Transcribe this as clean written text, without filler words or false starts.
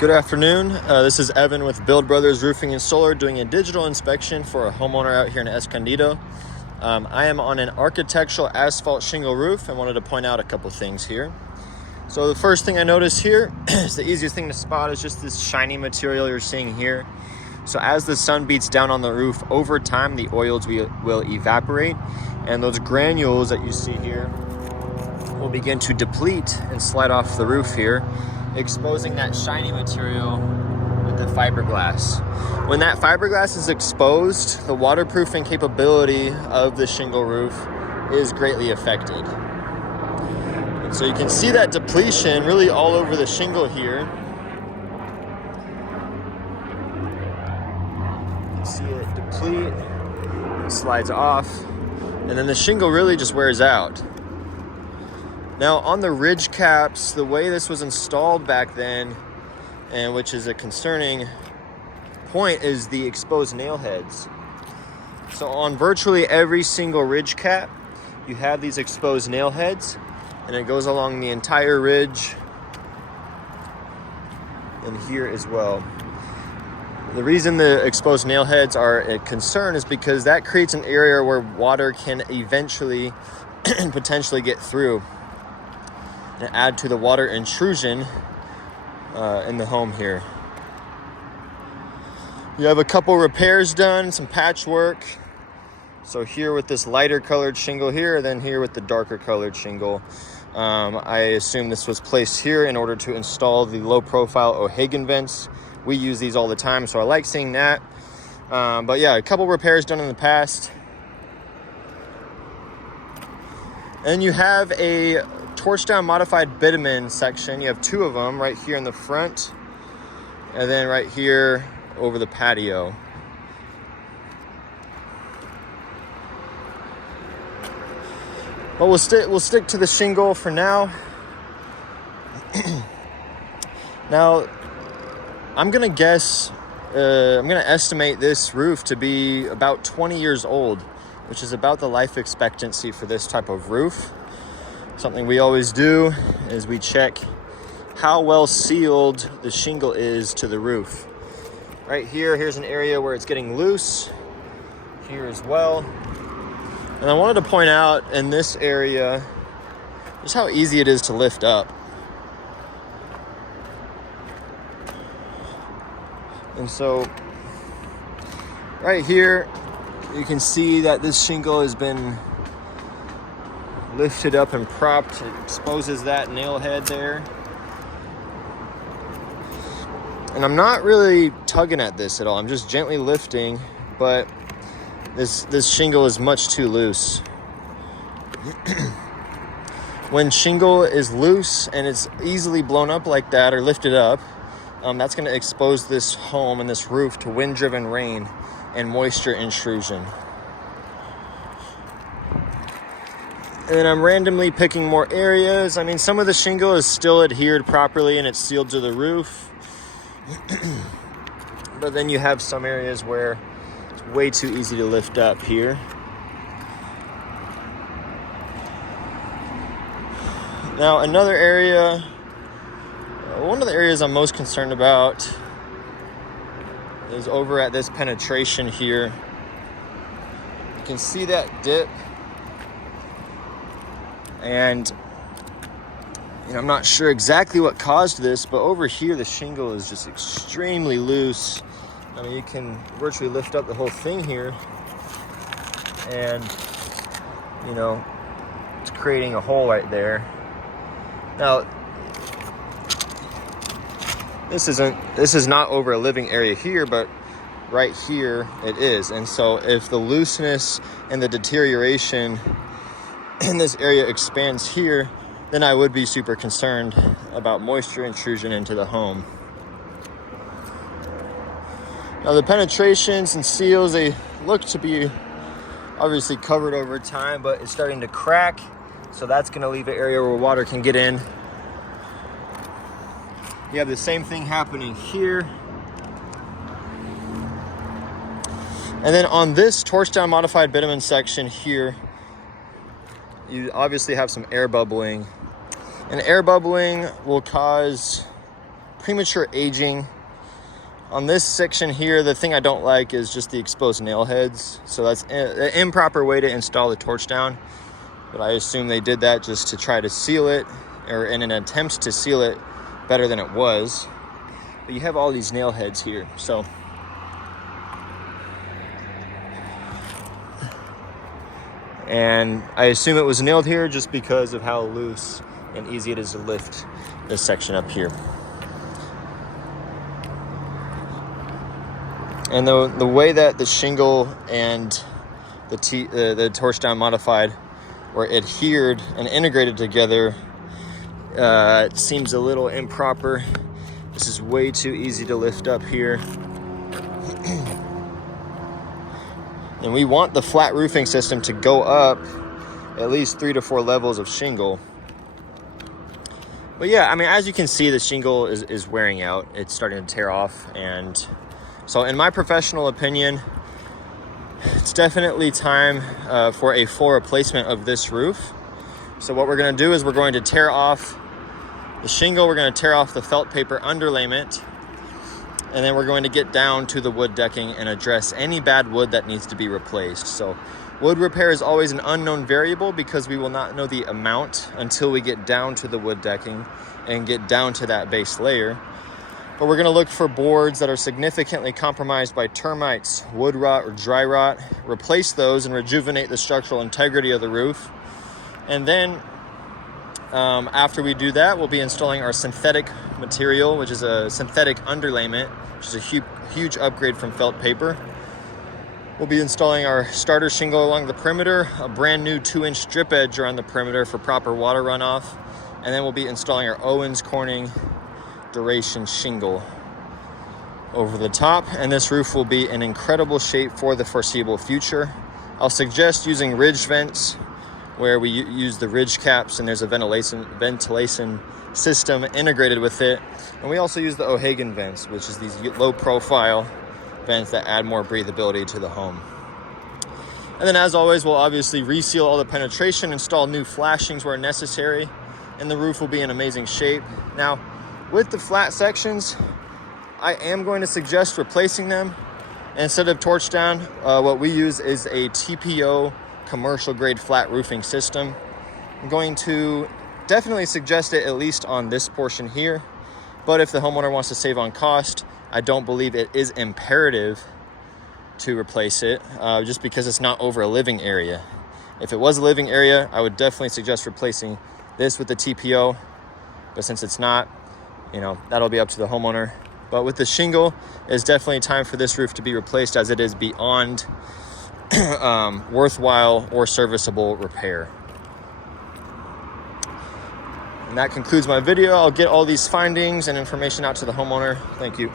Good afternoon. This is Evan with Build Brothers Roofing and Solar doing a digital inspection for a homeowner out here in Escondido. I am on an architectural asphalt shingle roof and wanted to point out a couple things here. So the first thing I notice here is the easiest thing to spot is just this shiny material you're seeing here. So as the sun beats down on the roof, over time the oils will evaporate, and those granules that you see here will begin to deplete and slide off the roof here, exposing that shiny material with the fiberglass. When that fiberglass is exposed, the waterproofing capability of the shingle roof is greatly affected. And so you can see that depletion really all over the shingle here. You can see it deplete, it slides off, and then the shingle really just wears out. Now on the ridge caps, the way this was installed back then, and which is a concerning point, is the exposed nail heads. So on virtually every single ridge cap, you have these exposed nail heads, and it goes along the entire ridge and here as well. The reason the exposed nail heads are a concern is because that creates an area where water can eventually potentially get through and add to the water intrusion in the home here. You have a couple repairs done, some patchwork. So here with this lighter colored shingle here, then here with the darker colored shingle. I assume this was placed here in order to install the low profile O'Hagan vents. We use these all the time, so I like seeing that. But yeah, a couple repairs done in the past. And you have a torch down modified bitumen section. You have two of them right here in the front, and then right here over the patio. But we'll stick to the shingle for now. Now, I'm gonna estimate this roof to be about 20 years old, which is about the life expectancy for this type of roof. Something we always do is we check how well sealed the shingle is to the roof. Right here, here's an area where it's getting loose, here as well. And I wanted to point out in this area just how easy it is to lift up. And so right here, you can see that this shingle has been lifted up and propped. It exposes that nail head there. And I'm not really tugging at this at all. I'm just gently lifting, but this shingle is much too loose. When shingle is loose and it's easily blown up like that or lifted up, that's going to expose this home and this roof to wind-driven rain and moisture intrusion. And then I'm randomly picking more areas. I mean, some of the shingle is still adhered properly and it's sealed to the roof. But then you have some areas where it's way too easy to lift up here. Now another area, one of the areas I'm most concerned about is over at this penetration here. You can see that dip. And I'm not sure exactly what caused this, but over here the shingle is just extremely loose. I mean, you can virtually lift up the whole thing here, and it's creating a hole right there. Now, this is not over a living area here, but right here it is. And so if the looseness and the deterioration in this area expands here, then I would be super concerned about moisture intrusion into the home. Now the penetrations and seals, they look to be obviously covered over time, but it's starting to crack. So that's gonna leave an area where water can get in. You have the same thing happening here. And then on this torch down modified bitumen section here, you obviously have some air bubbling. And air bubbling will cause premature aging. On this section here, the thing I don't like is just the exposed nail heads. So that's an improper way to install the torch down. But I assume they did that just to try to seal it, or in an attempt to seal it better than it was. But you have all these nail heads here. So and I assume it was nailed here just because of how loose and easy it is to lift this section up here. And the way that the shingle and the torch down modified were adhered and integrated together, it seems a little improper. This is way too easy to lift up here. And we want the flat roofing system to go up at least 3 to 4 levels of shingle. But yeah, I mean, as you can see, the shingle is wearing out. It's starting to tear off. And so in my professional opinion, it's definitely time for a full replacement of this roof. So what we're gonna do is we're going to tear off the shingle, we're gonna tear off the felt paper underlayment, and then we're going to get down to the wood decking and address any bad wood that needs to be replaced. So wood repair is always an unknown variable because we will not know the amount until we get down to the wood decking and get down to that base layer. But we're gonna look for boards that are significantly compromised by termites, wood rot, or dry rot, replace those and rejuvenate the structural integrity of the roof. And then after we do that, we'll be installing our synthetic material, which is a synthetic underlayment, which is a huge upgrade from felt paper. We'll be installing our starter shingle along the perimeter, a brand new 2-inch drip edge around the perimeter for proper water runoff, and then we'll be installing our Owens Corning duration shingle over the top, and this roof will be in incredible shape for the foreseeable future. I'll suggest using ridge vents, where we use the ridge caps and there's a ventilation system integrated with it. And we also use the O'Hagan vents, which is these low profile vents that add more breathability to the home. And then as always, we'll obviously reseal all the penetration, install new flashings where necessary, and the roof will be in amazing shape. Now, with the flat sections, I am going to suggest replacing them. Instead of torch down, what we use is a TPO commercial grade flat roofing system. I'm going to definitely suggest it at least on this portion here, but if the homeowner wants to save on cost, I don't believe it is imperative to replace it just because it's not over a living area. If it was a living area, I would definitely suggest replacing this with the TPO, but since it's not, you know, that'll be up to the homeowner. But with the shingle, it's definitely time for this roof to be replaced as it is beyond worthwhile or serviceable repair. And that concludes my video. I'll get all these findings and information out to the homeowner. Thank you.